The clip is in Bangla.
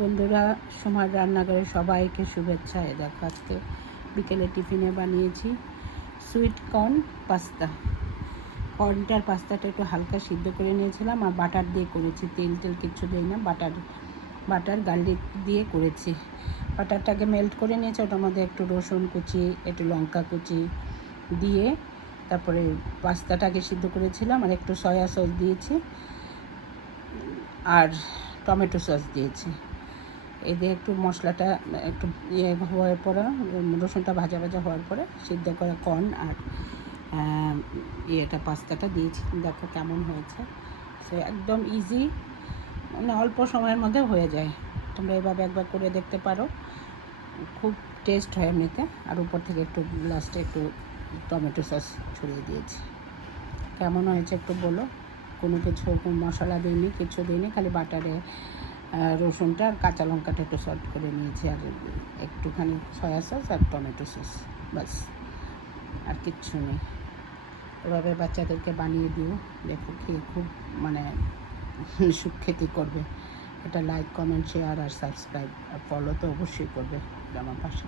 বন্ধুরা, সোমার রান্নাঘরে সবাইকে শুভেচ্ছা। দেখো আজকে বিকেলে টিফিনে বানিয়েছি সুইট কর্ন পাস্তা। কর্নটার পাস্তাটা একটু হালকা সিদ্ধ করে নিয়েছিলাম আর বাটার দিয়ে করেছি, তেল কিচ্ছু দিই না, বাটার গার্লিক দিয়ে করেছি। বাটারটাকে মেল্ট করে নিয়েছি, ওটার মধ্যে একটু রসুন কুচি, একটু লঙ্কা কুচি দিয়ে তারপরে পাস্তাটাকে সিদ্ধ করেছিলাম আর একটু সয়া সস দিয়েছি আর টমেটো সস দিয়েছি। এই দিয়ে একটু মশলাটা একটু হওয়ার পরে, রসুনটা ভাজা হওয়ার পরে সিদ্ধ করা কর্ন আর পাস্তাটা দিয়েছি। দেখো কেমন হয়েছে। সে একদম ইজি, মানে অল্প সময়ের মধ্যে হয়ে যায়। তোমরা এভাবে একবার করে দেখতে পারো, খুব টেস্ট হয় এমনিতে। আর উপর থেকে একটু লাস্টে একটু টমেটো সস ছড়িয়ে দিয়েছি। কেমন হয়েছে একটু বলো। কোনো মশলা দিইনি, কিছু দিইনি, খালি বাটারে রসুনটা আর কাঁচা লঙ্কাটা একটু সল্ট করে নিয়েছি আর একটুখানি সয়া সস আর টমেটো সস, বাস, আর কিচ্ছু নেই। এভাবে বাচ্চাদেরকে বানিয়ে দিও, দেখো খেয়ে খুব মানে সুখ্যাতি করবে। এটা লাইক, কমেন্ট, শেয়ার আর সাবস্ক্রাইব আর ফলো তো অবশ্যই করবে আমার পাশে।